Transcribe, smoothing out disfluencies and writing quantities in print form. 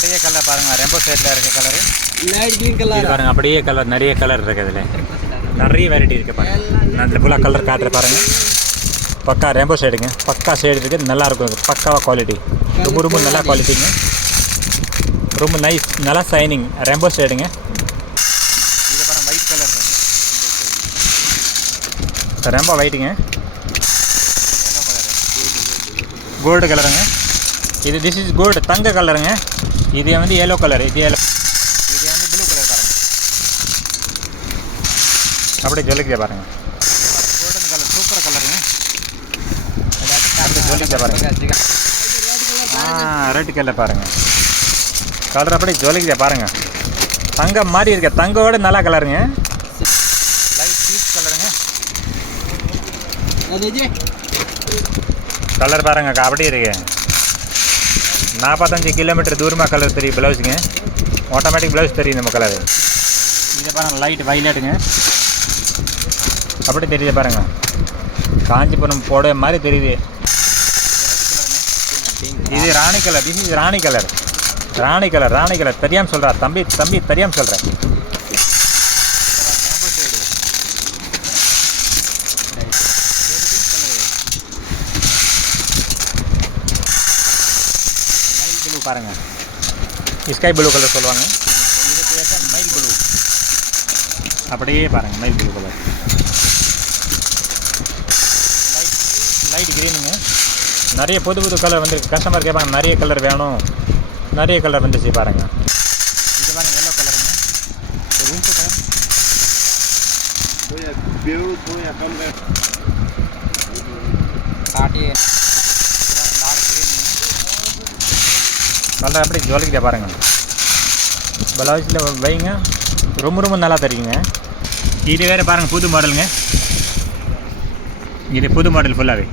அப்படியே கலர் பாருங்கள், ரெம்போ ஷேடில் இருக்க கலரு லைட் க்ரீன் கலர் பாருங்கள். அப்படியே கலர், நிறைய கலர் இருக்குது அதில், நிறைய வெரைட்டி இருக்குது பாருங்கள். நான் இந்த ஃபுல்லாக கலர் காட்டுற பாருங்கள். பக்கா ரெம்போ ஷேடுங்க, பக்கா ஷேடு இருக்குது, நல்லாயிருக்கும், பக்காவாக குவாலிட்டி, ரொம்ப ரொம்ப நல்லா குவாலிட்டிங்க, ரொம்ப நைஸ், நல்லா ஷைனிங் ரெம்போ ஷேடுங்க. இது பாருங்கள் ஒயிட் கலர் ரெம்போ ஒயிட்டுங்க, கோல்டு கலருங்க. இது திஸ் இஸ் கோல்டு, தங்க கலருங்க. இது வந்து yellow கலர், இது வந்து ப்ளூ கலர் பாருங்கள். அப்படியே ஜொலிக்குதே பாருங்கள், கோல்டன் கலர், சூப்பர் கலருங்க. அப்படியே ஜொலிக்குதே பாருங்கள். ரெட் கலர் பாருங்கள், கலர் அப்படியே ஜொலிக்குதே பாருங்கள். தங்கம் மாதிரி இருக்க, தங்கோட நல்லா கலருங்க, லைட் பீச் கலருங்க. கலர் பாருங்க அப்படியே இருக்கு. 45 கிலோமீட்டர் தூரமாக கலர் தெரியும் ப்ளவுஸுங்க, ஆட்டோமேட்டிக் ப்ளவுஸ் தெரியும் நம்ம கலரு. இதை பாருங்கள் லைட் வைலட்டுங்க, அப்படி தெரியுது பாருங்கள், காஞ்சிபுரம் போட மாதிரி தெரியுது. இது ராணி கலர், இது ராணி கலர், ராணி கலர், ராணி கலர் தெரியாமல் சொல்கிறா தம்பி, தம்பி தெரியாமல் சொல்கிறேன். பாருங்கள், ஸ்கை ப்ளூ கலர் சொல்லுவாங்க, இதுக்கு ஏற்ற மைல் ப்ளூ. அப்படியே பாருங்கள் மைல் ப்ளூ கலர், லைட் க்ரீனுங்க. நிறைய புது புது கலர் வந்து கஸ்டமர் கேட்பாங்க, நிறைய கலர் வேணும், நிறைய கலர் வந்துச்சு பாருங்கள். இது பாருங்கள் எல்லோ கலருங்க, ரூம் கலர் கலர் அப்படி ஜொலிக்கிட்டே பாருங்கள். ப்ளவுஸில் வைங்க, ரொம்ப ரொம்ப நல்லா தெரியுங்க. இது வேறு பாருங்கள் புது மாடலுங்க, இது புது மாடல் ஃபுல்லாகவே.